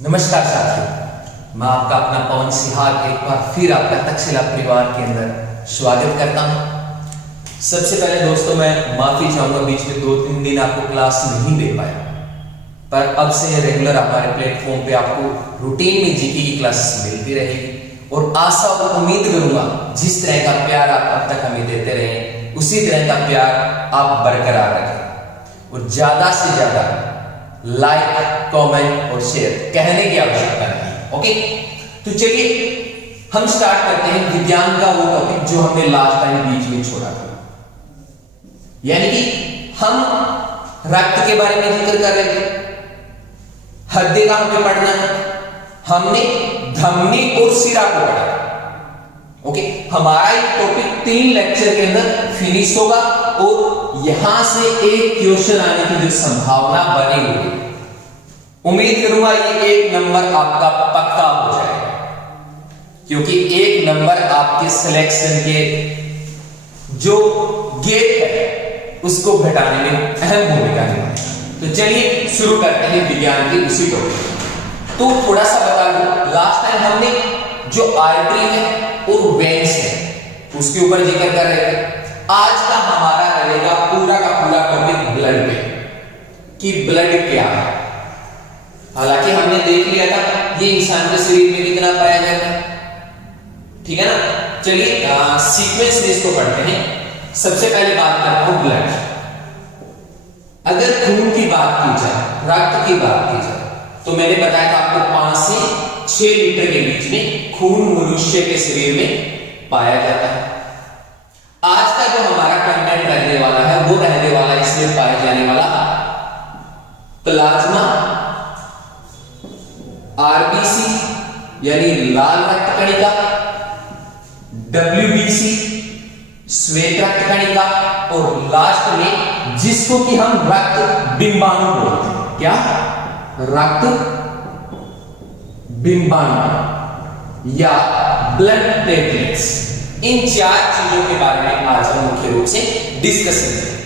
नमस्कार साथियों, मैं आपका अपना पवन सिहाग एक बार फिर आपका तक्षशिला परिवार के अंदर स्वागत करता हूं। सबसे पहले दोस्तों मैं माफी चाहूंगा, बीच में 2-3 दिन आपको क्लास नहीं दे पाया, पर अब से रेगुलर हमारे प्लेटफॉर्म पे आपको रूटीन में जीके की क्लासेस मिलती रहेगी और आशा और उम्मीद करूंगा जिस तरह का प्यार आप अब तक हमें देते रहे उसी तरह का प्यार आप बरकरार रखें और ज्यादा से ज्यादा लाइक, कमेंट और शेयर कहने की आवश्यकता नहीं। ओके, तो चलिए हम स्टार्ट करते हैं विज्ञान का वो टॉपिक जो हमने लास्ट टाइम बीच में छोड़ा था, यानी कि हम रक्त के बारे में जिक्र कर रहे थे। हृदय का हमें पढ़ना है, हमने धमनी और सिरा को पढ़ा। ओके, हमारा एक टॉपिक 3 लेक्चर के अंदर फिनिश होगा और यहां से एक क्वेश्चन आने की जो संभावना बनी हुई है, उम्मीद करूंगा ये 1 नंबर आपका पक्का हो जाएगा, क्योंकि 1 नंबर आपके सिलेक्शन के जो गेट है उसको घटाने में अहम भूमिका निभाएगा। तो चलिए शुरू करते हैं विज्ञान की उसी टॉपिक। तो थोड़ा सा बता दूं, लास्ट टाइम हमने जो आर्टरी है और वेन्स है उसके ऊपर जिक्र कर रहे थे। आज का हमारा रहेगा पूरा का पूरा टॉपिक ब्लड पे, कि ब्लड क्या है। हालांकि हमने देख लिया था ये इंसान के शरीर में कितना पाया जाता है, ठीक है ना। चलिए सीक्वेंस में इसको पढ़ते हैं। सबसे पहले बात करता हूं ब्लड। अगर खून की बात की जाए, रक्त की बात की जाए, तो मैंने बताया था आपको 5 से 6 लीटर के बीच में खून मनुष्य के शरीर में पाया जाता है। आज का जो हमारा कंटेंट रहने वाला है वो रहने वाला इसमें पाए जाने वाला प्लाज्मा, आरबीसी यानी लाल रक्त कणिका, डब्ल्यूबीसी श्वेत रक्त कणिका और लास्ट में जिसको कि हम रक्त बिंबाणु बोलते हैं। क्या? रक्त बिंबाणु या ब्लड प्लेटलेट्स। इन 4 चीजों के बारे में आज हम मुख्य रूप से डिस्कशन करेंगे।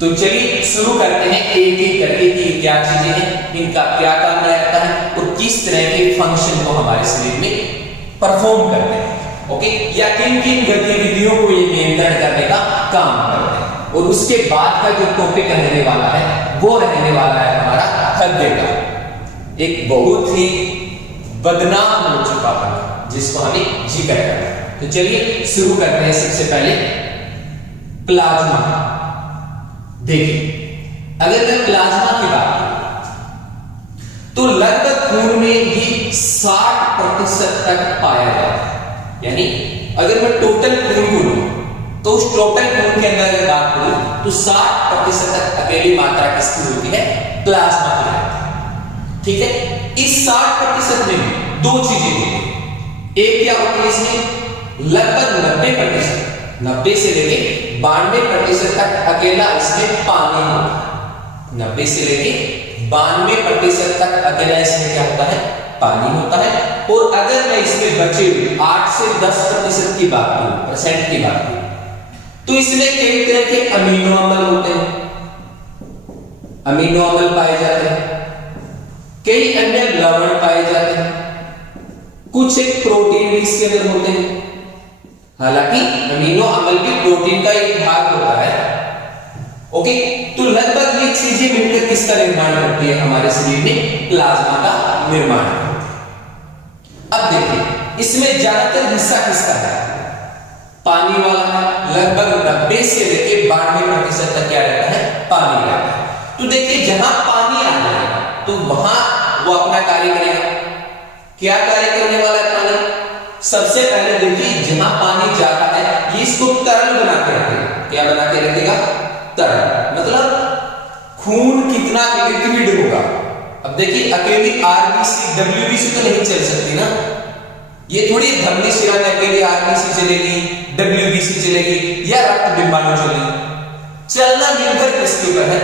तो चलिए शुरू करते हैं एक एक करके कि क्या चीजें हैं, इनका क्या काम रहता है और किस तरह के फंक्शन को हमारे शरीर में परफॉर्म करते हैं। ओके, या किन किन गतिविधियों को ये नियंत्रण करने का काम करते हैं। और उसके बाद का जो टॉपिक रहने वाला है वो रहने वाला है हमारा हृदय का, एक बहुत ही बदनाम हो चुका है जिसको हमें जिक्र करना है। तो चलिए शुरू करते हैं सबसे पहले प्लाज्मा। देखिए, अगर मैं प्लाज्मा की बात करूं तो लगभग खून में ये 60% तक पाया जाता है। यानी अगर मैं टोटल खून को लूं तो उस टोटल खून के अंदर अगर बात करूं तो 60% तक अकेली मात्रा किसकी होती है? प्लाज्मा की होती है। ठीक है, इस 60% में 2 चीजें होती है। एक क्या होती है इसमें? लगभग 90%, 90 से लेके 92% तक अकेला इसमें पानी होता है। 90 से लेके 92% तक अकेला इसमें क्या होता है? पानी होता है। और अगर मैं इसमें बचे 8 से 10% की बात करूं, परसेंट की बात करूं, तो इसमें कई तरह के अमीनो अम्ल होते हैं, अमीनो अम्ल पाए जाते हैं, कई अन्य लवण पाए जाते हैं, कुछ एक प्रोटीन भी इसके अंदर होते हैं। हालांकि अमीनो अम्ल भी प्रोटीन का एक भाग होता है। ओके, तो लगभग ये चीजें मिलकर किसका निर्माण करती है? हमारे शरीर में प्लाज्मा का निर्माण करती है। अब देखिए, इसमें ज्यादातर हिस्सा किसका है? पानी वाला है। लगभग 90 से लेकर 92% तक क्या रहता है? पानी रहता है। तो देखिए, जहां पानी आ जाएगा तो वहां वो अपना कार्य करेगा। क्या कार्य करने वाला है पानी? सबसे पहले देखिए, जहां पानी जा रहा है ये इसको तरल बना के रखेगा। क्या बना के रखेगा? तरल। मतलब खून कितना लिक्विड होगा। अब देखिए, अकेली आरबीसी डब्ल्यूबीसी तो नहीं चल सकती ना। ये थोड़ी धमनी शिरा में अकेली आरबीसी चलेगी, डब्ल्यूबीसी चलेगी या रक्त बिंबाणु चलेगी। चलना निर्भर किसके ऊपर है?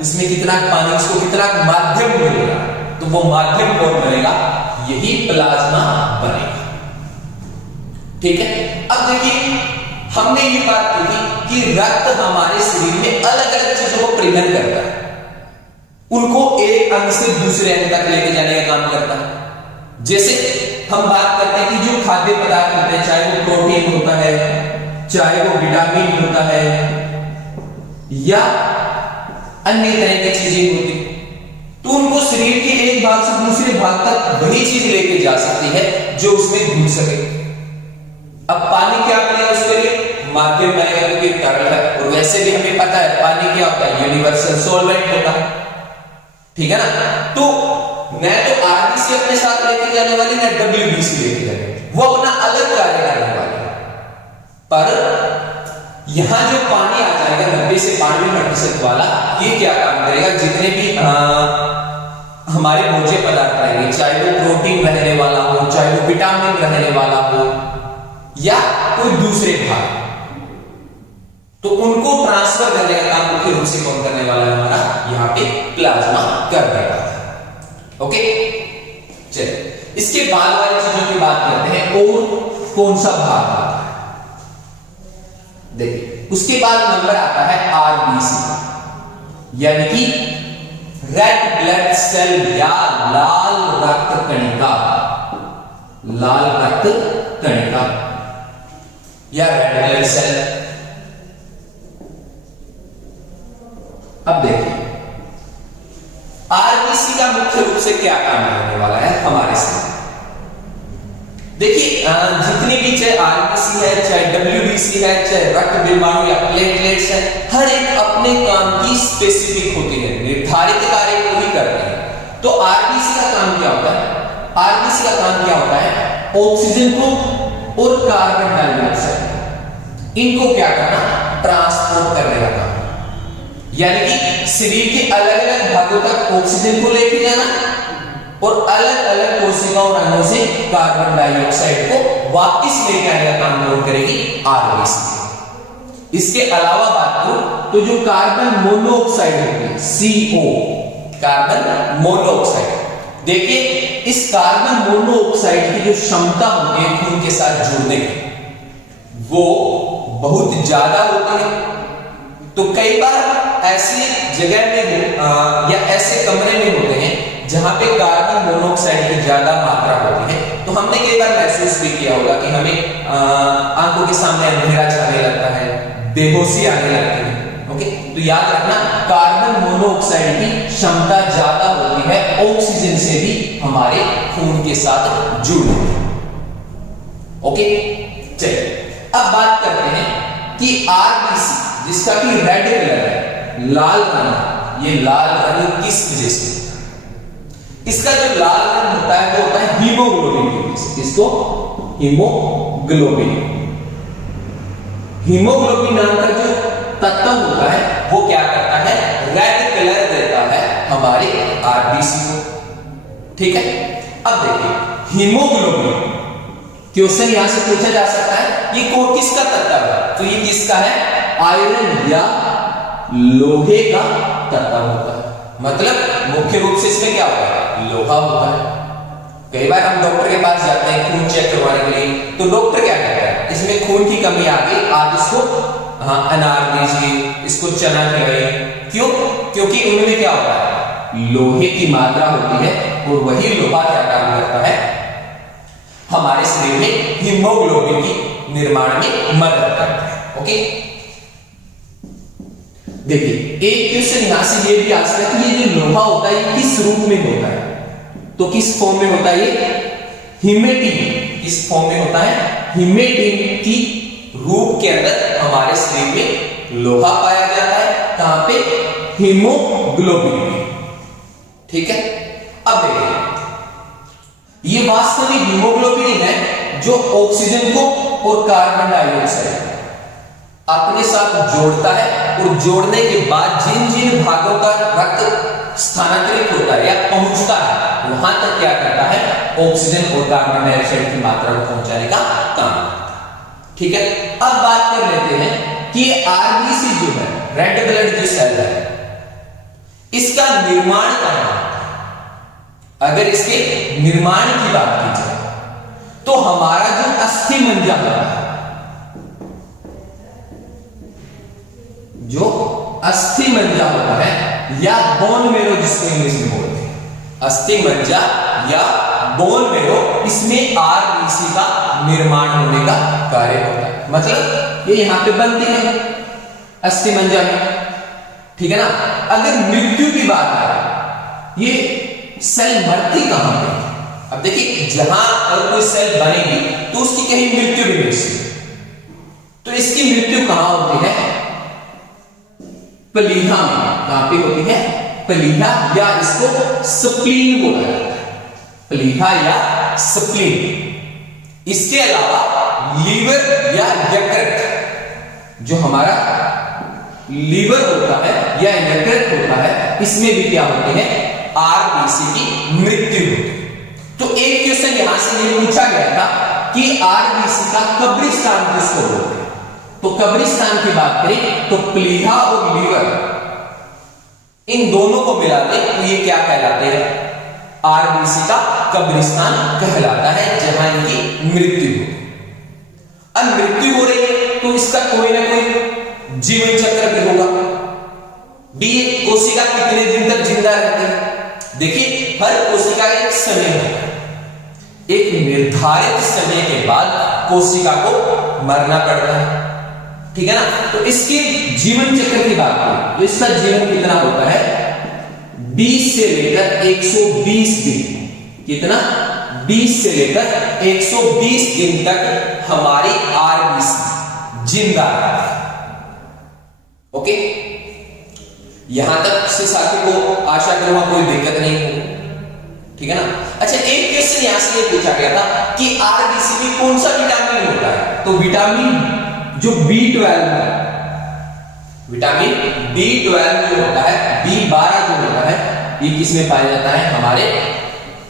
उसमें कितना पानी, उसको कितना माध्यम मिलेगा, तो वो माध्यम कौन बनेगा? यही प्लाज्मा बनेगा। ठीक है, अब देखिए हमने ये बात की थी कि रक्त हमारे शरीर में अलग अलग चीजों को प्रेरण करता है, उनको एक अंग से दूसरे अंग तक लेके जाने का काम करता है। जैसे हम बात करते हैं कि जो खाद्य पदार्थ होते हैं, चाहे वो प्रोटीन होता है, चाहे वो विटामिन होता है या अन्य तरह की चीजें होती, तो उनको शरीर के एक भाग से दूसरे भाग तक वही चीज लेके जा सकती है जो उसमें घुल सके। अब पानी क्या बनेगा उसके लिए? माध्यम बनेगा क्योंकि तरल है, और वैसे भी हमें पता है पानी क्या होता है, यूनिवर्सल सॉल्वेंट होता है, ठीक है ना। तो न तो आरबीसी अपने साथ लेके जाने वाली, न डब्ल्यूबीसी लेके जाने वाली, वो अपना अलग कार्य करने वाली है। पर यहां जो पानी आ जाएगा 90 से 92% वाला, ये क्या काम करेगा, जितने भी हमारे भोज्य पदार्थ रहेंगे, चाहे वो प्रोटीन रहने वाला हो, चाहे वो विटामिन रहने वाला हो या कोई दूसरे भाग, तो उनको ट्रांसफर करने का काम मुख्य रूप से कौन करने वाला है? हमारा यहां पे प्लाज्मा कर देगा। ओके, चलिए इसके बाद वाली चीजों की बात करते हैं, और कौन सा भाग आता है? देखिए उसके बाद नंबर आता है आरबीसी, यानी कि रेड ब्लड सेल या लाल रक्त कणिका, लाल रक्त कणिका या रेड ब्लड सेल। अब देखिए आरबीसी का मुख्य रूप से क्या काम करने वाला है हमारे साथ। देखिए जितनी भी, चाहे आरबीसी है, चाहे डब्ल्यूबीसी है, चाहे रक्त विमाणु या प्लेटलेट्स है, हर एक अपने काम की स्पेसिफिक होती है, निर्धारित कार्य को ही करते हैं। तो आरबीसी का काम क्या होता है? आरबीसी का काम क्या होता है? ऑक्सीजन को और कार्बन डाइऑक्साइड, इनको क्या करना? ट्रांसपोर्ट करने का काम, यानी कि शरीर के अलग अलग भागों तक ऑक्सीजन को लेके जाना और अलग अलग कोशिकाओं अंगों से कार्बन डाइऑक्साइड को वापस लेके आने का काम कौन करेगी? आरबीसी। इसके अलावा बात करूं तो जो कार्बन मोनोऑक्साइड होती है, CO, कार्बन मोनोऑक्साइड, देखिए इस कार्बन मोनोऑक्साइड की जो क्षमता होती है खून के साथ जुड़ने की, वो बहुत ज्यादा होती है। तो कई बार ऐसी जगह में या ऐसे कमरे में होते हैं जहां पे कार्बन मोनोऑक्साइड की ज्यादा मात्रा होती है, तो हमने कई बार महसूस भी किया होगा कि हमें आंखों के सामने अंधेरा छाने लगता है, बेहोशी आने लगती है। ओके, तो याद रखना कार्बन मोनोऑक्साइड की क्षमता ज्यादा होती है ऑक्सीजन से भी हमारे खून के साथ जुड़ने की। ओके, चलिए अब बात करते हैं कि आरबीसी जिसका कि रेड कलर है, लाल रंग, ये लाल रंग किस वजह से? इसका जो लाल रंग होता है वो होता है हीमोग्लोबिन की वजह से। इसको हीमोग्लोबिन, हीमोग्लोबिन नाम का जो तत्व होता है वो क्या करता है? रेड कलर देता है हमारे आरबीसी को। ठीक है, अब देखिए हीमोग्लोबिन क्वेश्चन यहां से पूछा जा सकता है, ये कौन किसका तत्व है? तो ये किसका है? आयरन या लोहे का तत्व होता है। मतलब मुख्य रूप से इसमें क्या होता है? लोहा होता है। कई बार हम डॉक्टर के पास जाते हैं खून चेक करवाने के लिए, तो डॉक्टर क्या कहता है? इसमें खून की कमी आ गई, आप इसको अनार दीजिए, इसको चना खिलाइए। क्यों? क्योंकि उनमें क्या होता है? लोहे की मात्रा होती है, और वही लोहा क्या काम करता है? हमारे शरीर में हीमोग्लोबिन की निर्माण में मदद करता है। ओके, देखिए एक क्वेश्चन यहां से ये भी आ सकता है कि ये जो लोहा होता है ये किस रूप में होता है? तो किस फॉर्म में होता है? ये हीमेटिन, किस फॉर्म में होता है? हीमेटिन की रूप के अंदर हमारे शरीर में लोहा पाया जाता है। कहां पे? हीमोग्लोबिन में। ठीक है, अब देखिए ये वास्तविक हीमोग्लोबिन है जो ऑक्सीजन को और कार्बन डाइऑक्साइड अपने साथ जोड़ता है, और जोड़ने के बाद जिन जिन भागों का रक्त स्थानांतरित होता है या पहुंचता है वहां तक क्या करता है? ऑक्सीजन और कार्बन डाइऑक्साइड की मात्रा को पहुंचाने का काम करता है। ठीक है, अब बात कर लेते हैं कि आरबीसी जो है, रेड ब्लड जो सेल है, इसका निर्माण कहां होता है? अगर इसके निर्माण की बात की जाए तो हमारा जो अस्थि मंजा होता है, जो अस्थि मंजा होता है या बोन मेरो जिसको इंग्लिश में बोलते हैं, अस्थि मज्जा या बोन मेरो, इसमें आरबीसी का निर्माण होने का कार्य होता है। मतलब ये यहां पे बनती है अस्थि मज्जा में, ठीक है ना। अगर मृत्यु की बात है, ये सेल मरती कहां पे? अब देखिए, जहां अगर कोई सेल बनेगी तो उसकी कहीं मृत्यु भी हो सकती है। तो इसकी मृत्यु कहां होती है? प्लीहा में। कहां पे होती है? प्लीहा, या इसको स्प्लीन बोला जाता है, प्लीहा या स्प्लीन। इसके अलावा लीवर या यकृत, जो हमारा लीवर होता है या यकृत होता है, इसमें भी क्या होती है? आरबीसी की मृत्यु होती है। तो एक क्वेश्चन यहां से ये पूछा गया था कि आरबीसी का कब्रिस्तान किसको बोलते हैं? तो कब्रिस्तान की बात करें तो प्लीहा और लीवर, इन दोनों को मिलाते तो ये क्या कहलाते हैं? आरबीसी का कब्रिस्तान कहलाता है, जहां इनकी मृत्यु हो। अब मृत्यु हो रही है तो इसका कोई ना कोई जीवन चक्र भी होगा। बी, कोशिका कितने दिन तक जिंदा रहती है? देखिए, हर कोशिका एक समय है, एक निर्धारित समय के बाद कोशिका को मरना पड़ता है, ठीक है ना। तो इसके जीवन चक्र की बात करें तो इसका जीवन कितना होता है? 20 से लेकर 120 दिन। कितना? 20 से लेकर 120 दिन तक हमारी आरबीसी जिंदा रहती है। ओके, यहां तक से साथी को आशा करूंगा कोई दिक्कत नहीं होगी, ठीक है ना। अच्छा, एक क्वेश्चन यहां से ये पूछा गया था कि आरबीसी में कौन सा विटामिन होता है? तो विटामिन जो B12 है, विटामिन B12 जो होता है, B12 जो होता है, ये किसमें पाया जाता है? हमारे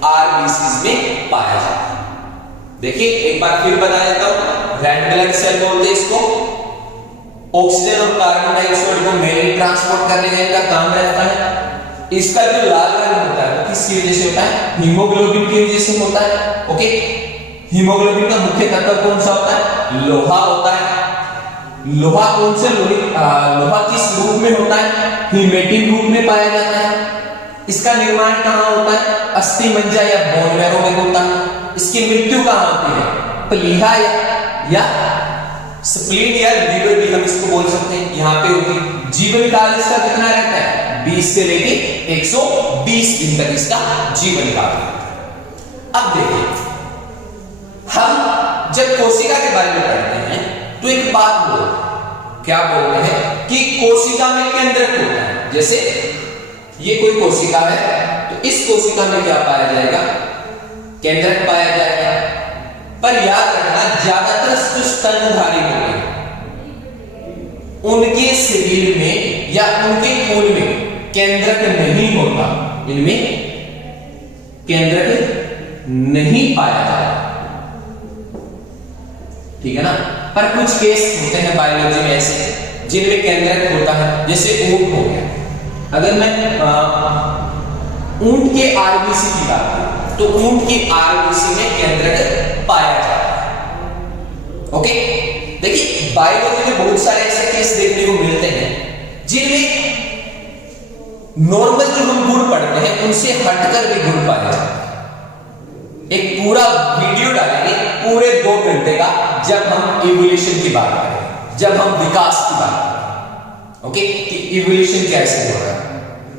आरबीसी में पाया जाता है। देखिए, एक बार फिर बता देता हूं, रेड ब्लड सेल बोलते हैं इसको। ऑक्सीजन और कार्बन डाइऑक्साइड को मेल ट्रांसपोर्ट करने का इनका काम रहता है। इसका जो लाल रंग होता है वो किसकी वजह से होता है? हीमोग्लोबिन की वजह से होता है। ओके, हीमोग्लोबिन का मुख्य तत्व कौन सा होता है? लोहा होता है। लोहा कौन से लोहा किस रूप में होता है? हीमेटिन रूप में पाया जाता है। इसका निर्माण कहां होता है? अस्थि मज्जा या बोन मैरो में होता है। इसकी मृत्यु कहां होती है? प्लीहा या स्प्लीन या लीवर भी हम इसको बोल सकते हैं, यहां पे होती। जीवन काल इसका कितना रहता है? 20 से लेके 120 दिन तक इसका जीवन काल। अब देखिए, हम जब कोशिका के बारे में पढ़ते हैं तो एक बात बोलते हैं, क्या बोलते हैं? कि कोशिका में केंद्रक होता है। जैसे ये कोई कोशिका है तो इस कोशिका में क्या पाया जाएगा? केंद्रक पाया जाएगा। पर याद रखना, ज्यादातर जो स्तनधारी होते हैं उनके शरीर में या उनके खून में केंद्रक नहीं होता, इनमें केंद्रक नहीं पाया जाता, ठीक है ना। पर कुछ केस होते हैं बायोलॉजी में ऐसे जिनमें केंद्रक होता है, जैसे ऊंट हो गया। अगर मैं ऊंट के आरबीसी की बात करूं तो ऊंट की आरबीसी में केंद्रक पाया जाता है। ओके, देखिए, बायोलॉजी में बहुत सारे ऐसे केस देखने को मिलते हैं जिनमें नॉर्मल जो हम गुण पढ़ते हैं उनसे हटकर भी गुण पाया जाता है। एक पूरा वीडियो डालेंगे पूरे 2 घंटे का, जब हम इवोल्यूशन की बात करें, जब हम विकास की बात करें। ओके, कि इवोल्यूशन कैसे हो रहा है।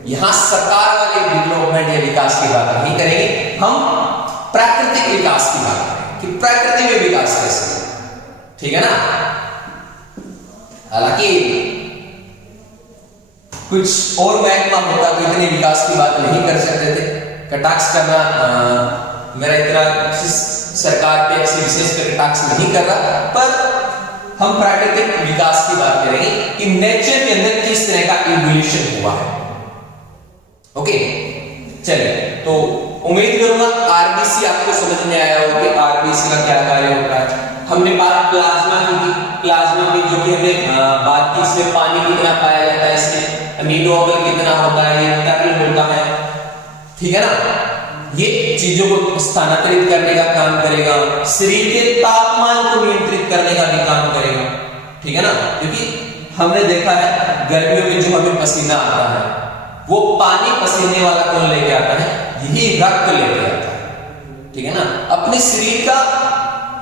यहां सरकार वाले डेवलपमेंट या विकास की बात नहीं करेंगे, हम प्राकृतिक विकास की बात करेंगे कि प्रकृति में विकास कैसे, ठीक है ना। हालांकि कुछ और महकमा होता तो इतने विकास की बात नहीं कर सकते थे। कटाक्ष करना मेरा इतना सरकार पे विशेष कर कटाक्ष नहीं कर रहा, पर हम प्राकृतिक विकास की बात करेंगे कि नेचर के अंदर किस तरह का इवोल्यूशन हुआ है। ओके, चलिए, तो उम्मीद करूंगा आरबीसी आपको समझ में आया होगा कि आरबीसी का क्या कार्य होता है। हमने बात प्लाज्मा की, प्लाज्मा में जो कि हमने बात की, इसमें पानी कितना पाया जाता है, इसमें अमीनो अम्ल कितना होता है, ये तरल होता है, ठीक है ना। ये चीजों को स्थानांतरित करने का काम करेगा, शरीर के तापमान को नियंत्रित करने का भी काम करेगा, ठीक है ना। क्योंकि हमने देखा है गर्मियों में जो हमें पसीना आता है वो पानी पसीने वाला कौन लेके आता है? यही रक्त लेके आता है, ठीक है ना। अपने शरीर का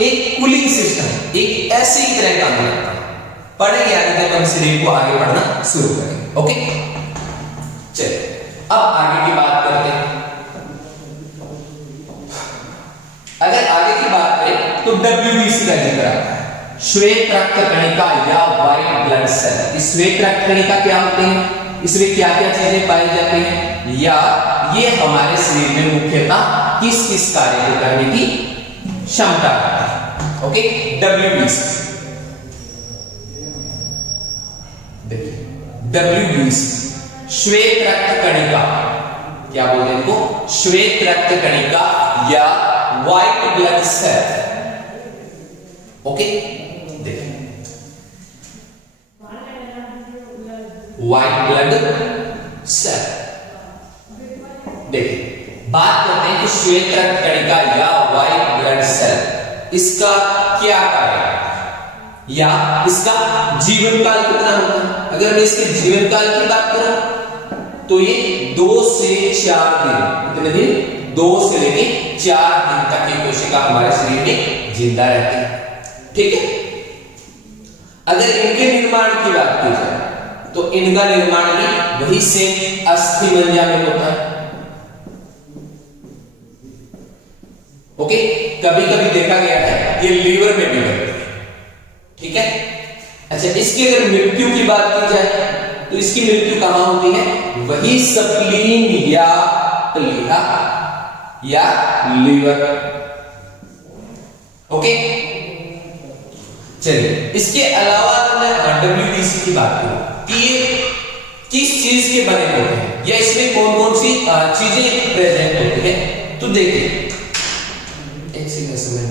एक कूलिंग सिस्टम, एक ऐसी तरह काम करता है। पढ़ेंगे आगे जब हम शरीर को आगे बढ़ना शुरू करेंगे। ओके, चलिए अब आगे की बात करते हैं। अगर आगे की बात करें तो WBC का जिक्र आता है, श्वेत रक्त कणिका या व्हाइट ब्लड सेल। इस श्वेत रक्त कणिका क्या होते हैं, इसमें क्या क्या चीजें पाई जाती हैं, या ये हमारे शरीर में मुख्यतः किस किस कार्य को करने की क्षमता रखते हैं। ओके, WBC देखिए, WBC श्वेत रक्त कणिका, क्या बोलते हैं इनको, श्वेत रक्त कणिका या व्हाइट ब्लड सेल। ओके, देखिए व्हाइट ब्लड सेल। देखिए बात करते हैं कि श्वेत रक्त कणिका या व्हाइट ब्लड सेल, इसका क्या कार्य है या इसका जीवन काल कितना होता है। अगर मैं इसके जीवन काल की बात करूं तो ये 2 से 4 दिन, कितने दिन, 2 से लेके 4 दिन तक ये कोशिका हमारे शरीर में जिंदा रहती है, ठीक है। अगर इनके निर्माण की बात की जाए तो इनका निर्माण भी वही सेम अस्थि मज्जा में होता है। ओके, कभी कभी देखा गया है ये लीवर में भी बनती है, ठीक है। अच्छा, इसकी अगर मृत्यु की बात की जाए तो इसकी मृत्यु कहां होती है, वही स्प्लीन या प्लीहा या लीवर। ओके, चलिए इसके अलावा मैं WBC की बात करूं कि ये किस चीज के बने होते हैं या इसमें कौन कौन सी चीजें प्रेजेंट होती है। तो देखिए एक सेकंड समय,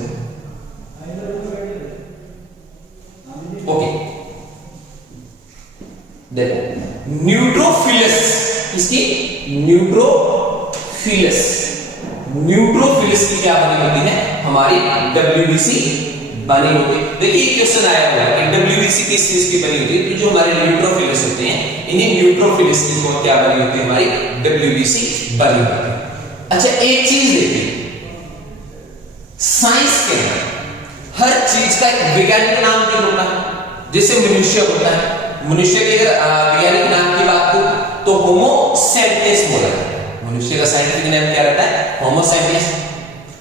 ओके, देखो न्यूट्रोफिलस, इसकी न्यूट्रोफिलस की क्या बनी होती है, हमारी WBC बनी होती है। देखिए क्वेश्चन आया हुआ है कि WBC किस चीज की बनी होती है, तो जो हमारे न्यूट्रोफिलस होते हैं इन्हीं न्यूट्रोफिलस की क्या बनी होती है, हमारी WBC बनी होती है। अच्छा, एक चीज देखिए, साइंस के हर चीज का एक वैज्ञानिक नाम भी होता है। जैसे मनुष्य होता है, मनुष्य के वैज्ञानिक नाम की बात करूं तो होमो सैपियंस बोला जाता है। मनुष्य का साइंटिफिक नाम क्या रहता है, होमो सैपियंस।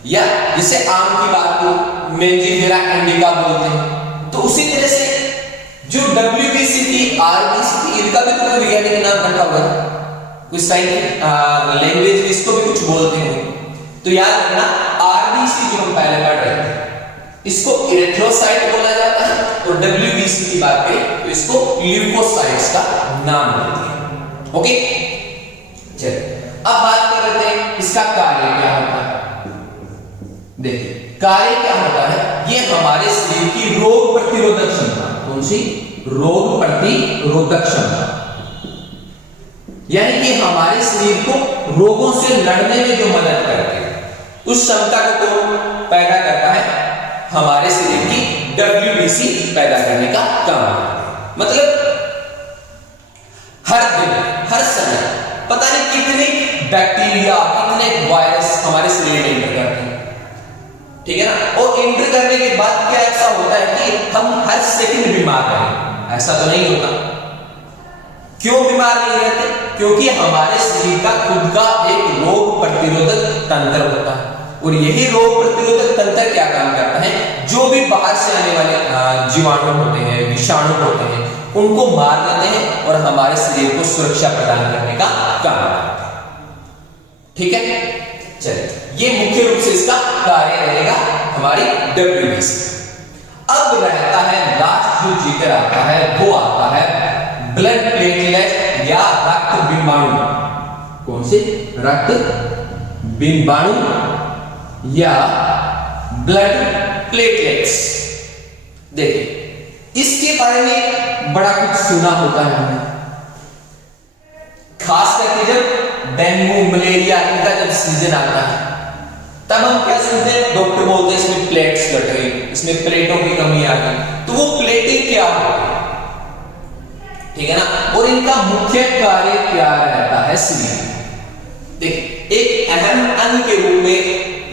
या जैसे आम की बात करूं मेंजिफेरा इंडिका बोलते हैं। तो उसी तरह से जो WBC की, RBC की, इनका भी तो वैज्ञानिक नाम रखा हुआ है, कुछ साइंटिफिक लैंग्वेज में इसको भी कुछ बोलते हैं। तो याद रखना, RBC जो हम पहले पढ़ रहे थे इसको इरेथ्रोसाइट बोला जाता है, और WBC की बात करें तो इसको ल्यूकोसाइट्स का नाम देते हैं। ओके, चलिए अब बात कर लेते हैं इसका कार्य क्या होता है। देखिए कार्य क्या होता है, ये हमारे शरीर की रोग प्रतिरोधक क्षमता, कौन सी, रोग प्रतिरोधक क्षमता, यानी कि हमारे शरीर को रोगों से लड़ने में जो मदद करती है उस क्षमता को कौन पैदा करता है, हमारे शरीर की WBC पैदा करने का काम है। मतलब हर दिन हर समय पता नहीं कितने बैक्टीरिया, कितने वायरस हमारे शरीर में एंटर करते हैं, ठीक है ना। और एंटर करने के बाद क्या ऐसा होता है कि हम हर सेकंड बीमार रहें, ऐसा तो नहीं होता। क्यों बीमार नहीं रहते, क्योंकि हमारे शरीर का खुद का एक रोग प्रतिरोधक तंत्र होता है, और यही रोग प्रतिरोधक तंत्र क्या काम करता है, जो भी बाहर से आने वाले जीवाणु होते हैं, विषाणु होते हैं, उनको मार देते हैं और हमारे शरीर को सुरक्षा प्रदान करने का काम करता है, ठीक है। चलिए ये मुख्य रूप से इसका कार्य रहेगा हमारी WBC। अब रहता है लास्ट जो जिक्र आता है वो आता है ब्लड प्लेटलेट या रक्त बिंबाणु। कौन से, रक्त बिंबाणु या ब्लड प्लेटलेट्स। देखिए इसके बारे में बड़ा कुछ सुना होता है हमने, खास करके जब डेंगू मलेरिया इनका जब सीजन आता है तब हम क्या सुनते हैं, डॉक्टर बोलते हैं इसमें प्लेट्स घट रही, इसमें प्लेटों की कमी आ गई। तो वो प्लेटें क्या होती है, ठीक है ना, और इनका मुख्य कार्य क्या रहता है शरीर। देखिए एक अहम अहम अंग के रूप में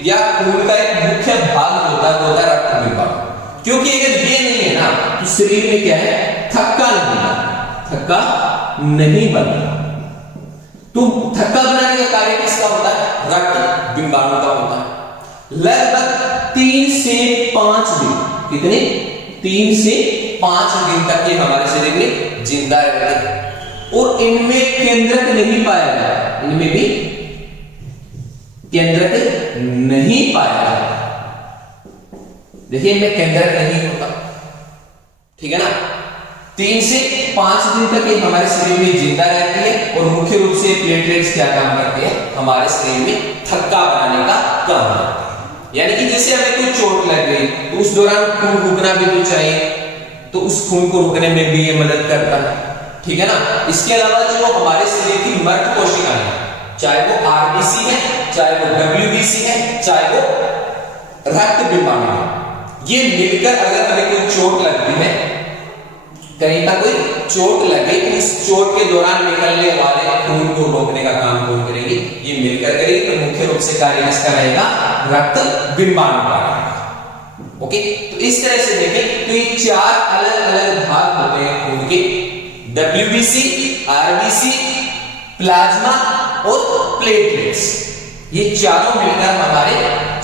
या खून का एक मुख्य भाग होता है, वो होता है रक्त बिंबाणु। क्योंकि अगर ये नहीं है ना तो शरीर में क्या है, थक्का नहीं बनता। तो थक्का बनाने का कार्य किसका होता है, रक्त बिंबाणु का होता है। लगभग 3 से 5 दिन, कितने 3 से 5 दिन तक ये हमारे शरीर में जिंदा रहते हैं। और इनमें केंद्रक नहीं पाया जाता, इनमें भी केंद्रक नहीं पाया जाता। देखिए इनमें केंद्रक नहीं होता, ठीक है ना। 3 से 5 दिन तक ये हमारे शरीर में जिंदा रहती है और मुख्य रूप से प्लेटलेट्स क्या काम करते हैं, हमारे शरीर में थक्का बनाने का काम करते हैं। यानी कि जैसे हमें कोई चोट लग गई तो उस दौरान खून रुकना भी तो चाहिए, तो उस खून को रुकने में भी ये मदद करता है, ठीक है ना। इसके अलावा जो हमारे शरीर की मृत कोशिकाएं हैं, चाहे वो आरबीसी है, चाहे वो डब्ल्यूबीसी है, चाहे वो रक्त बिंबाणु है, ये मिलकर अगर हमें कोई चोट लगती है, कहीं पर कोई चोट लगे तो उस चोट के दौरान निकलने वाले खून को रोकने का काम कौन करेगी, ये मिलकर करेगी। तो मुख्य रूप से कार्य इसका रहेगा रक्त बिंबाणु का। ओके, तो इस तरह से देखें तो ये 4 अलग अलग भाग होते हैं खून के, डब्ल्यूबीसी, आरबीसी, प्लाज्मा और प्लेटलेट्स। ये चारों मिलकर हमारे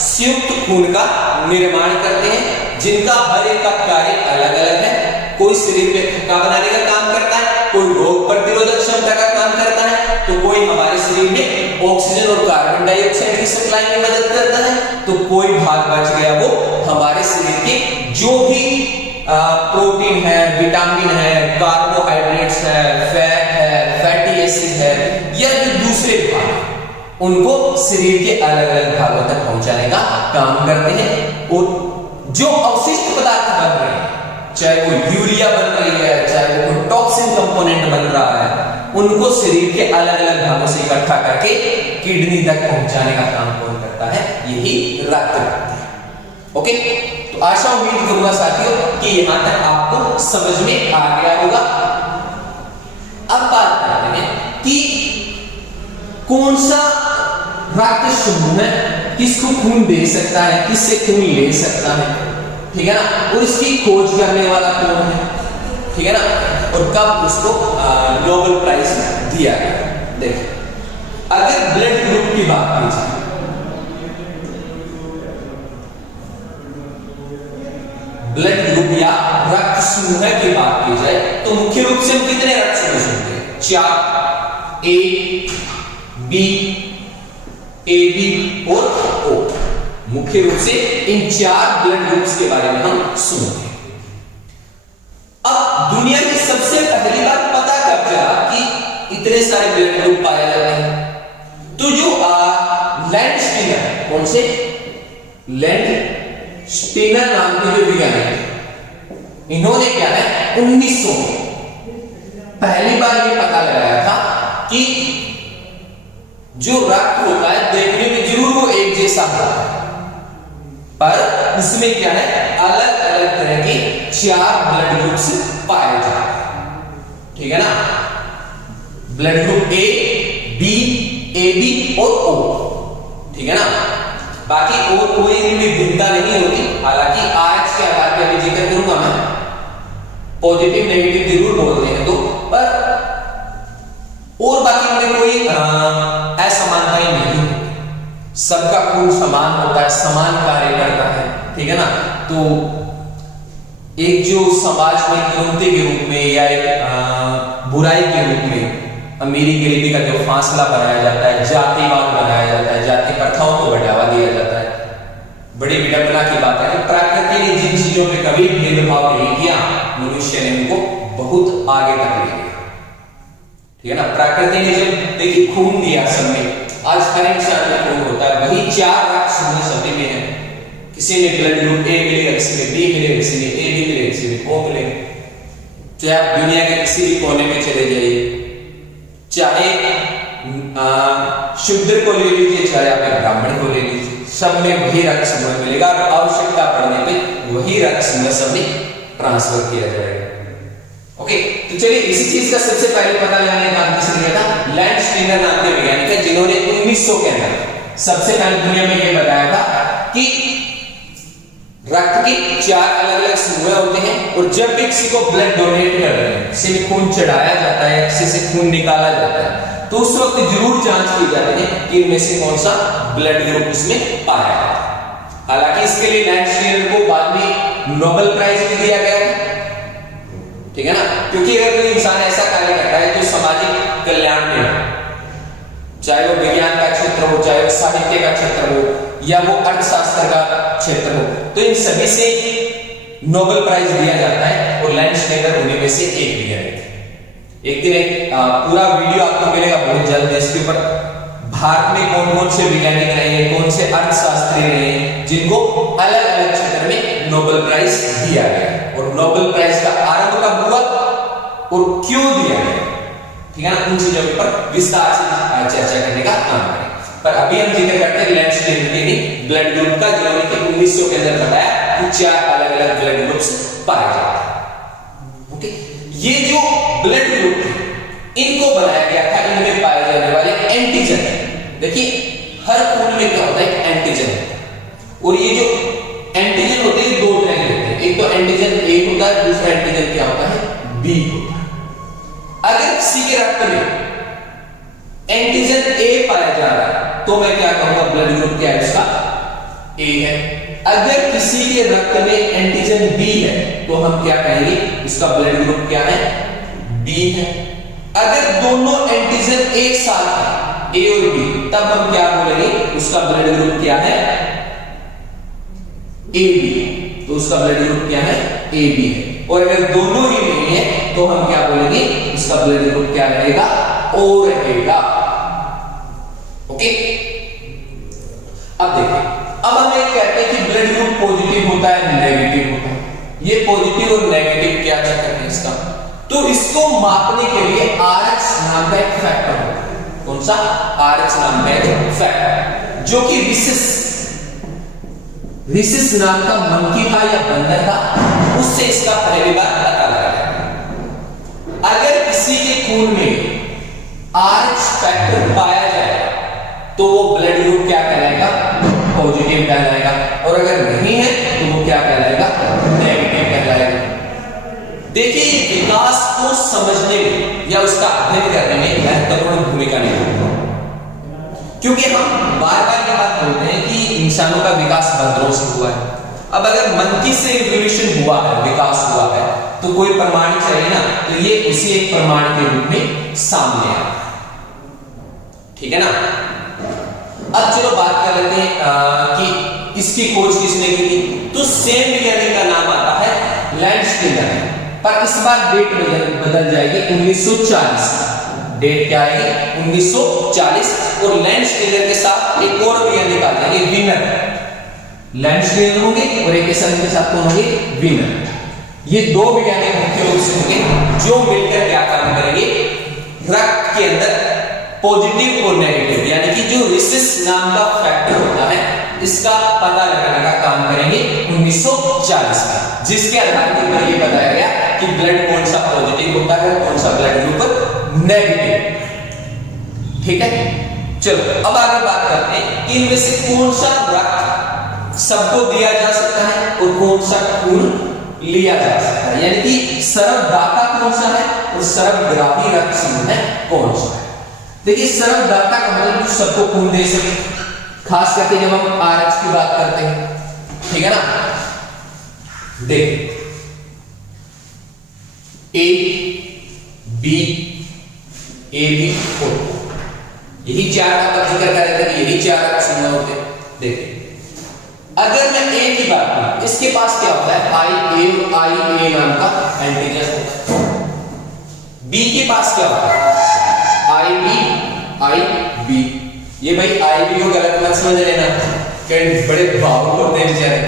संयुक्त खून का निर्माण करते हैं, जिनका हर एक का कार्य अलग अलग है। कोई शरीर में थक्का बनाने का काम करता है, कोई रोग प्रतिरोधक क्षमता का काम करता है, तो कोई हमारे शरीर में ऑक्सीजन और कार्बन डाइऑक्साइड की सप्लाई में मदद करता है, तो कोई भाग बच गया वो हमारे शरीर के जो भी प्रोटीन है, विटामिन है, कार्बोहाइड्रेट्स है, फैट है, फैटी एसिड है, या जो दूसरे भाग, उनको शरीर के अलग अलग भागों तक पहुंचाने का काम करते हैं। और जो अवशिष्ट पदार्थ बन रहे हैं, चाहे वो यूरिया बन रही है, चाहे वो कोई टॉक्सिन कंपोनेंट बन रहा है, उनको शरीर के अलग अलग भागों से इकट्ठा करके किडनी तक पहुंचाने का काम कौन करता है, यही रक्त करता है। ओके, तो आशा उम्मीद करूंगा साथियों कि यहां तक आपको समझ में आ गया होगा। अब बात करते हैं कि कौन सा रक्त समूह है, किसको खून दे सकता है, किससे खून ले सकता है, ठीक है ना, और इसकी खोज करने वाला कौन है, ठीक है ना, और कब उसको नोबेल प्राइज दिया गया। देखिए, अगर ब्लड ग्रुप की बात की जाए, ब्लड ग्रुप या रक्त समूह की बात की जाए तो मुख्य रूप से हम कितने रक्त समूह सुनते हैं, 4, ए, बी, AB और O। मुख्य रूप से इन 4 ब्लड ग्रुप्स के बारे में हम सुनते हैं। अब दुनिया में सबसे पहली बार पता कब चला कि इतने सारे ब्लड ग्रुप पाए जाते हैं, तो जो लैंड स्टीनर, कौन से, लैंड स्टीनर नाम के जो वैज्ञानिक हैं, इन्होंने क्या है 1900 पहली बार ये पता लगाया था कि जो रक्त होता है देखने में जरूर वो एक जैसा होता है, पर उसमें क्या है अलग अलग तरह के 4 ब्लड ग्रुप्स पाए जाते हैं, ठीक है ना। Blood group A, B, AB और O, ठीक है ना। बाकी और कोई भी भिन्नता नहीं होती। हालांकि आज के आधार पर अभी जिक्र करूंगा मैं, पॉजिटिव नेगेटिव जरूर बोलते हैं तो, पर और बाकी में कोई असमानता ही नहीं, सबका खून समान होता है, समान कार्य करता है, ठीक है ना। तो एक जो समाज में क्रांति के रूप में या एक बुराई के रूप में अमीरी गरीबी का जो फासला बनाया जाता है, जातिवाद बनाया जाता है, जाति प्रथाओं को बढ़ावा दिया जाता है, बड़ी विडंबना की बात है कि प्रकृति ने जिन चीजों पे कभी भेदभाव नहीं किया, मनुष्य ने उनको बहुत आगे तक ले गया, ठीक है ना। प्रकृति ने जब देखिए खून दिया सब में, आज हर इंसान में खून होता है, वही 4 रक्त समूह सभी में है। किसी में ब्लड ग्रुप ए मिलेगा, किसी में बी मिलेगा, किसी में AB मिलेगा, किसी में O मिलेगा। चाहे आप दुनिया के किसी भी कोने में चले जाइए, चाहे शूद्र को ले लीजिए, चाहे आप ब्राह्मण को ले लीजिए, सब में वही रक्त समूह मिलेगा और आवश्यकता पड़ने पे वही रक्त समूह सब में ट्रांसफर किया जाएगा। ओके, तो चलिए इसी चीज का सबसे पहले पता लगाने का काम किसने किया था, लैंड स्टीनर नाम के वैज्ञानिक है, जिन्होंने 1900 के अंदर सबसे पहले दुनिया में ये बताया था कि रक्त के 4 अलग अलग समूह होते हैं और जब भी किसी को ब्लड डोनेट कर रहे हैं, किसी में खून चढ़ाया जाता है, किसी से खून निकाला जाता है, तो उस वक्त जरूर जांच की जाती है कि इनमें से कौन सा ब्लड ग्रुप उसमें पाया जाता है। हालांकि इसके लिए लैंडस्टीनर को बाद में नोबेल प्राइज भी दिया गया था, ठीक है ना, क्योंकि अगर कोई इंसान ऐसा कार्य करता है जो सामाजिक कल्याण में हो, चाहे वो विज्ञान का क्षेत्र हो, चाहे वो साहित्य का क्षेत्र हो, या वो अर्थशास्त्र का क्षेत्र हो, तो इन सभी से नोबेल प्राइज दिया जाता है और लैंडस्टीनर उन्हीं में से एक भी है। एक दिन एक पूरा वीडियो आपको मिलेगा बहुत जल्द इसके ऊपर, भारत में कौन कौन से वैज्ञानिक रहे हैं, कौन से अर्थशास्त्री रहे हैं जिनको अलग अलग क्षेत्र में नोबेल प्राइज दिया गया और नोबेल प्राइज का आरंभ कब हुआ और क्यों दिया गया, ठीक है ना, उन चीजों पर विस्तार से चर्चा करने का काम करें। पर अभी हम जिक्र करते हैं लैंडस्टीनर के ब्लड ग्रुप का, जिन्होंने कि 1900 के अंदर बताया कि 4 अलग अलग ब्लड ग्रुप्स पाए जाते हैं। ओके, ये जो ब्लड ग्रुप है इनको बनाया गया था, इनमें पाए जाने वाले एंटीजन। देखिए हर खून में क्या होता है, एंटीजन होता है, और ये जो एंटीजन होते हैं 2 तरह के होते हैं, एक तो एंटीजन ए होता है, दूसरा एंटीजन क्या होता है, बी होता है। अगर किसी के रक्त में एंटीजन ए पाया जा रहा है तो मैं क्या कहूंगा, ब्लड ग्रुप क्या है उसका, ए है। अगर किसी के रक्त में एंटीजन बी है तो हम क्या कहेंगे, उसका ब्लड ग्रुप क्या है, बी है। अगर दोनों एंटीजन एक साथ है, ए और बी, तब हम क्या बोलेंगे, उसका ब्लड ग्रुप क्या है, ए बी, तो उसका ब्लड ग्रुप क्या है, ए बी है। और अगर दोनों ही नहीं है तो हम क्या बोलेंगे, उसका ब्लड ग्रुप क्या रहेगा, ओ रहेगा। ओके, अब देखिए, अब हम एक कहते हैं कि ब्लड ग्रुप पॉजिटिव होता है, नेगेटिव होता है। ये पॉजिटिव और नेगेटिव क्या चक्कर है इसका, तो इसको मापने के लिए RH नाम का एक फैक्टर होता है। कौन सा, RH नाम का एक फैक्टर, जो कि रिसिस नाम का मंकी था या बंदर था, उससे इसका पहली बार पता लगाया। अगर किसी के खून में RH फैक्टर पाया जाए तो वो ब्लड ग्रुप क्या कहलाएगा, पॉजिटिव कहलाएगा, और अगर नहीं है तो वो क्या कहलाएगा, नेगेटिव कहलाएगा। देखिए ये विकास को समझने में या उसका अध्ययन करने में महत्वपूर्ण भूमिका निभाता है, क्योंकि हम बार बार ये बात बोलते हैं कि इंसानों का विकास बंदरों से हुआ है। अब अगर मंकी से इवोल्यूशन हुआ है, विकास हुआ है, तो कोई प्रमाण चाहिए ना, तो ये उसी एक प्रमाण के रूप में सामने आया, ठीक है ना। अब चलो बात कर लेते हैं कि इसकी खोज किसने की थी, तो सेम वैज्ञानिक का नाम आता है लैंडस्टीनर, पर इस बार डेट बदल जाएगी 1940। डेट क्या आएगी, 1940, और लैंडस्टीनर के साथ एक और वैज्ञानिक आ जाएंगे, विनर। लैंडस्टीनर होंगे और एक के साथ कौन होंगे, विनर। ये 2 वैज्ञानिक मुख्य रूप से होंगे जो मिलकर क्या काम करेंगे, रक्त के अंदर पॉजिटिव और नेगेटिव, यानी कि जो रिसिस नाम का फैक्टर होता है, इसका पता लगाने का काम करेंगे 1940 में, जिसके आधार पर यह बताया गया कि ब्लड कौन सा पॉजिटिव होता है, कौन सा ब्लड ग्रुप नेगेटिव। ठीक है, चलो अब आगे बात करते हैं कि इनमें से कौन सा रक्त सबको दिया जा सकता है और कौन सा खून लिया जा सकता है, यानी कि सर्वदाता कौन सा है और सर्वग्राही रक्त समूह है कौन सा है। देखिए सर्वदाता का मतलब सबको खून दे सके, खास करके जब हम RH की बात करते हैं, ठीक है ना। देख A B A B O, यही 4 का जिक्र कर रहे थे कि यही 4 रक्त समूह होते हैं। देख अगर मैं A की बात करूं, इसके पास क्या होता है, IA नाम का एंटीजन होता है। B के पास क्या होता है, IB। ये भाई IB को गलत मत समझ लेना, कि बड़े भावुक होते हैं बेचारे।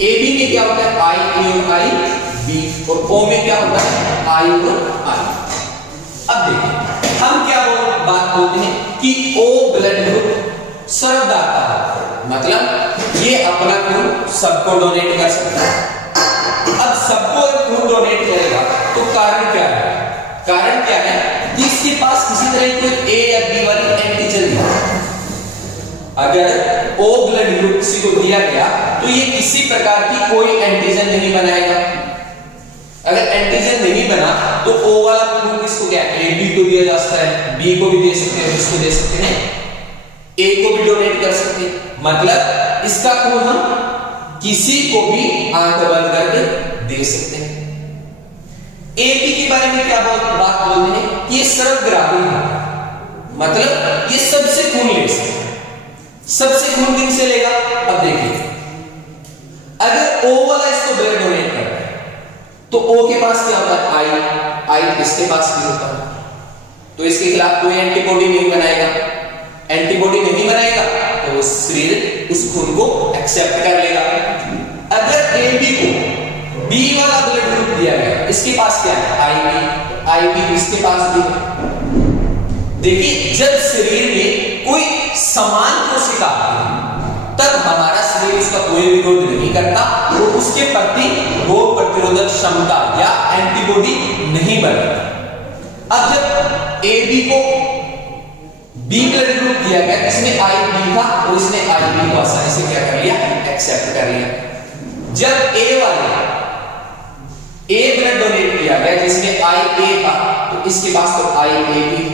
AB में क्या होता है, IA और IB, और O में क्या होता है, I और I। अब देखिए हम क्या बात बोलते हैं कि O ब्लड ग्रुप सर्वदाता है, मतलब ये अपना खून सबको डोनेट कर सकता है। अब सबको खून डोनेट करेगा तो कारण क्या है, कारण क्या है कि इसके पास किसी तरह की कोई ए या बी वाली एंटीजन नहीं है। अगर ओ ब्लड ग्रुप किसी को दिया गया तो ये किसी प्रकार की कोई एंटीजन नहीं बनाएगा। अगर एंटीजन नहीं बना तो ओ वाला खून किसको क्या ए बी को दिया जा सकता है, बी को भी दे सकते हैं, किसको दे सकते हैं, ए को भी डोनेट कर सकते हैं। मतलब इसका खून हम किसी को भी आंख बंद करके दे सकते हैं। एबी के बारे में क्या बात बोलते हैं कि ये सर्वग्राही है, मतलब ये सबसे खून ले सकते हैं। सबसे खून किनसे लेगा? अब देखिए, अगर ओ वाला इसको ब्लड डोनेट करता है तो ओ के पास क्या होता है? आई इसके पास भी होता है, तो इसके खिलाफ कोई एंटीबॉडी नहीं बनाएगा। एंटीबॉडी नहीं बनाएगा तो वो शरीर उस खून को एक्सेप्ट कर लेगा। अगर एबी को बी वाला ब्लड ग्रुप दिया गया, इसके पास क्या है? आईबी इसके पास भी है। देखिए, जब शरीर में कोई समान कोशिका आती है तब हमारा शरीर इसका कोई विरोध नहीं करता, वो उसके प्रति रोग प्रतिरोधक क्षमता या एंटीबॉडी नहीं बनाता। अब जब एबी को बी ब्लड ग्रुप दिया गया, इसमें आईबी था और इसने आईबी को आसानी से क्या कर लिया? एक्सेप्ट कर लिया। जब ए वाले ए ब्लड डोनेट किया गया जिसमें आई ए था, तो इसके पास तो आई ए भी,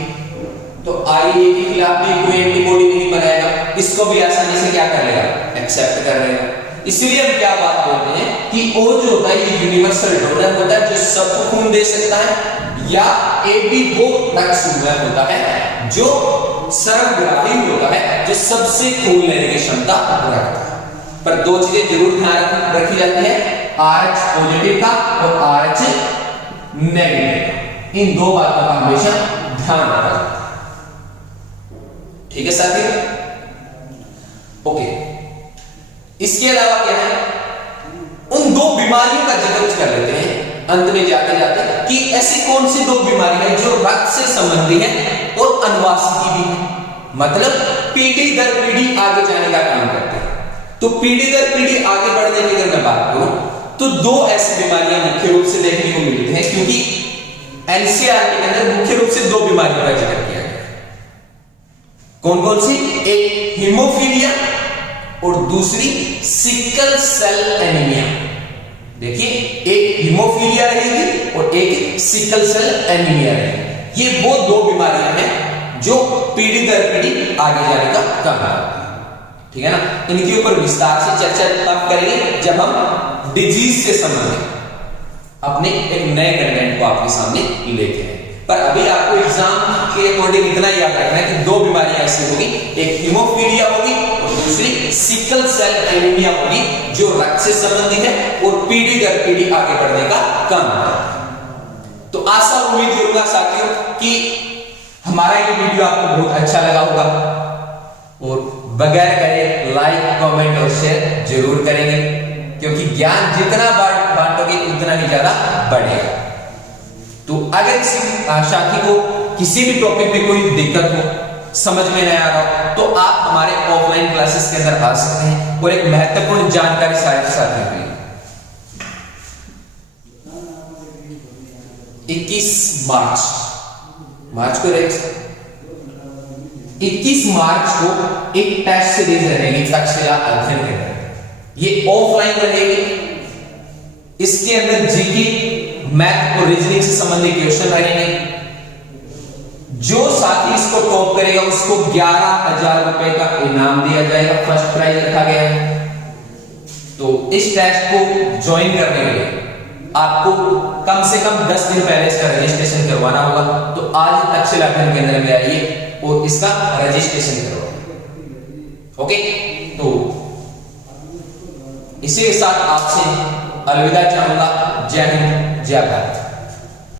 तो आई ए के खिलाफ भी कोई एंटीबॉडी नहीं बनाएगा, इसको भी आसानी से क्या कर लेगा? एक्सेप्ट कर लेगा। इसलिए हम क्या बात बोलते हैं कि ओ जो होता है ये यूनिवर्सल डोनर होता है जो सबको खून दे सकता है, या ए बी वो रक्त सुंदर होता है जो सर्वग्राही होता है, जो सबसे खून लेने की क्षमता रखता है। पर दो चीजें जरूर ध्यान रखी जाती है, RH पॉजिटिव का और RH नेगेटिव का। इन दो बातों का हमेशा ध्यान रखना। ठीक है साथी? ओके, इसके अलावा क्या है, उन दो बीमारियों का जिक्र कर लेते हैं अंत में जाते जाते कि ऐसी कौन सी दो बीमारी है जो रक्त से संबंधी है और अनुवांशिकी भी है, मतलब पीढ़ी दर पीढ़ी आगे जाने का काम करते हैं। तो पीढ़ी दर पीढ़ी आगे बढ़ने की अगर मैं बात करूं तो दो ऐसी बीमारियां मुख्य रूप से देखने को मिलती हैं, क्योंकि एनसीईआरटी के अंदर मुख्य रूप से दो बीमारियों का जिक्र किया गया। कौन कौन सी? एक हीमोफीलिया और दूसरी सिकल सेल एनीमिया। देखिए, एक हीमोफीलिया रहेगी और एक सिकल सेल एनीमिया रहेगी। ये वो दो बीमारियां हैं जो पीढ़ी दर पीढ़ी आगे जाने का काम करती है। ठीक है ना? इनके ऊपर विस्तार से चर्चा तब करेंगे जब हम डिजीज से संबंधित अपने एक नए कंटेंट को आपके सामने लेके आए। पर अभी आपको एग्जाम के अकॉर्डिंग इतना याद रखना है कि दो बीमारियां ऐसी होगी, एक हीमोफीलिया होगी और दूसरी सिकल सेल एनीमिया होगी जो रक्त से संबंधित है और पीढ़ी दर पीढ़ी आगे बढ़ने का काम करता है। तो आशा उम्मीद करूंगा साथियों कि हमारा ये वीडियो आपको बहुत अच्छा लगा होगा, और बगैर करे लाइक कमेंट और शेयर जरूर करेंगे, क्योंकि ज्ञान जितना बांटोगे उतना ही ज्यादा बढ़ेगा। तो अगर किसी साथी को किसी भी टॉपिक पे कोई दिक्कत हो, समझ में नहीं आ रहा हो, तो आप हमारे ऑफलाइन क्लासेस के अंदर आ सकते हैं और एक महत्वपूर्ण जानकारी सारे साथियों के लिए 21 मार्च को 21 मार्च को एक टेस्ट सीरीज रहेगी तक्षशिला अध्ययन के अंदर। ये ऑफलाइन रहेगी, इसके अंदर जीके, मैथ और रीजनिंग से संबंधित क्वेश्चन रहेंगे। जो साथी इसको टॉप करेगा उसको 11,000 रुपए का इनाम दिया जाएगा, फर्स्ट प्राइज रखा गया है। तो इस टेस्ट को ज्वाइन करने के लिए आपको कम से कम 10 दिन पहले इसका रजिस्ट्रेशन करवाना होगा। तो आज तक्षशिला अध्ययन केंद्र में आइए और इसका रजिस्ट्रेशन करवाइए। ओके, तो इसी के साथ आपसे अलविदा चाहूंगा। जय हिंद, जय भारत।